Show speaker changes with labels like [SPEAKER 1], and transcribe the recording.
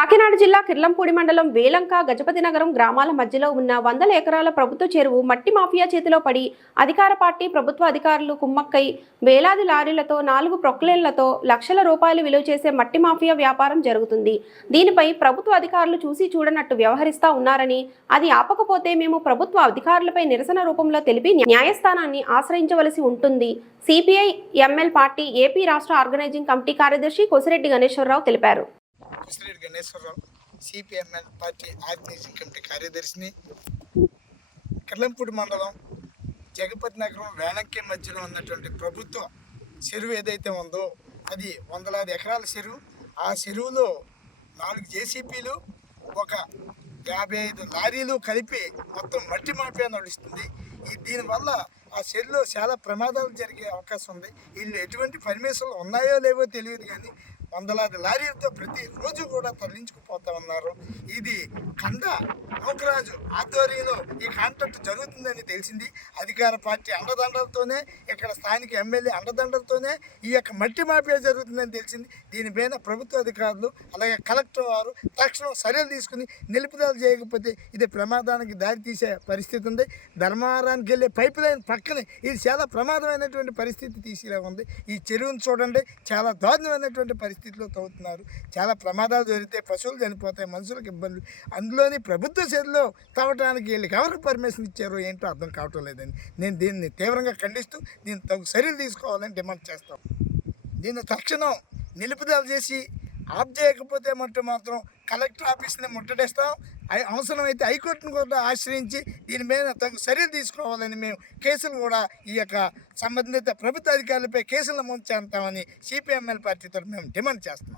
[SPEAKER 1] కాకినాడ జిల్లా కిర్లంపూడి మండలం వేలంక గజపతి నగరం గ్రామాల మధ్యలో ఉన్న వందల ఎకరాల ప్రభుత్వ చెరువు మట్టి మాఫియా చేతిలో పడి అధికార పార్టీ ప్రభుత్వ అధికారులు కుమ్మక్కై వేలాది లారీలతో నాలుగు ప్రొక్లేన్లతో లక్షల రూపాయలు విలువ చేసే మట్టి మాఫియా వ్యాపారం జరుగుతుంది. దీనిపై ప్రభుత్వ అధికారులు చూసి చూడనట్టు వ్యవహరిస్తా ఉన్నారని అది ఆపకపోతే మేము ప్రభుత్వ అధికారులపై నిరసన రూపంలో తెలిపి న్యాయస్థానాన్ని ఆశ్రయించవలసి ఉంటుంది. సిపిఐ ఎంఎల్ పార్టీ ఏపీ రాష్ట్ర ఆర్గనైజింగ్ కమిటీ కార్యదర్శి కొసిరెడ్డి గణేశ్వరరావు తెలిపారు.
[SPEAKER 2] Kusireddy Ganeswararao CPML party organising committee కార్యదర్శిని. Karlampudi మండలం జగపతి నగరం వేణక్కి మధ్యలో ఉన్నటువంటి ప్రభుత్వ చెరువు ఏదైతే ఉందో అది వందలాది ఎకరాల చెరువు. ఆ చెరువులో నాలుగు జేసీపీలు ఒక యాభై ఐదు లారీలు కలిపి మొత్తం మట్టి మాఫియా నడుస్తుంది ఈ దీనివల్ల ఆ చెరువులో చాలా ప్రమాదాలు జరిగే అవకాశం ఉంది. వీళ్ళు ఎటువంటి పర్మిషన్లు ఉన్నాయో లేవో తెలియదు కానీ వందలాది లారీలతో ప్రతిరోజు కూడా తరలించుకుపోతా ఉన్నారు. ఇది కండ నౌకరాజు ఆధ్వర్యంలో ఈ కాంట్రాక్ట్ జరుగుతుందని తెలిసింది. అధికార పార్టీ అండదండలతోనే ఇక్కడ స్థానిక ఎమ్మెల్యే అండదండలతోనే ఈ యొక్క మట్టి మాఫియా జరుగుతుందని తెలిసింది. దీనిపైన ప్రభుత్వ అధికారులు అలాగే కలెక్టర్ వారు తక్షణం చర్యలు తీసుకుని నిలుపుదల చేయకపోతే ఇది ప్రమాదానికి దారి తీసే పరిస్థితి ఉంది. ధర్మవరానికి వెళ్ళే పైప్ లైన్ పక్కనే ఇది చాలా ప్రమాదమైనటువంటి పరిస్థితి తీసేలా ఉంది. ఈ చెరువును చూడండి చాలా దారుణమైనటువంటి పరిస్థితిలో తవ్వుతున్నారు. చాలా ప్రమాదాలు జరిగితే పశువులు చనిపోతాయి మనుషులకు ఇబ్బందులు. అందులోని ప్రభుత్వ చెరువులో తవ్వటానికి వీళ్ళకి ఎవరికి పర్మిషన్ ఇచ్చారో ఏంటో అర్థం కావటం లేదండి. నేను దీన్ని తీవ్రంగా ఖండిస్తూ దీన్ని తగు చర్యలు తీసుకోవాలని డిమాండ్ చేస్తాం. దీన్ని తక్షణం నిలుపుదల చేసి ఆఫ్ చేయకపోతే మట్టు మాత్రం కలెక్టర్ ఆఫీస్ని ముట్టడేస్తాం. అవసరమైతే హైకోర్టును కూడా ఆశ్రయించి దీని మీద తగు చర్యలు తీసుకోవాలని మేము కేసులు కూడా ఈ యొక్క సంబంధిత ప్రభుత్వ అధికారులపై కేసులు నమోదు చేస్తామని సిపిఎంఎల్ పార్టీతో మేము డిమాండ్ చేస్తున్నాం.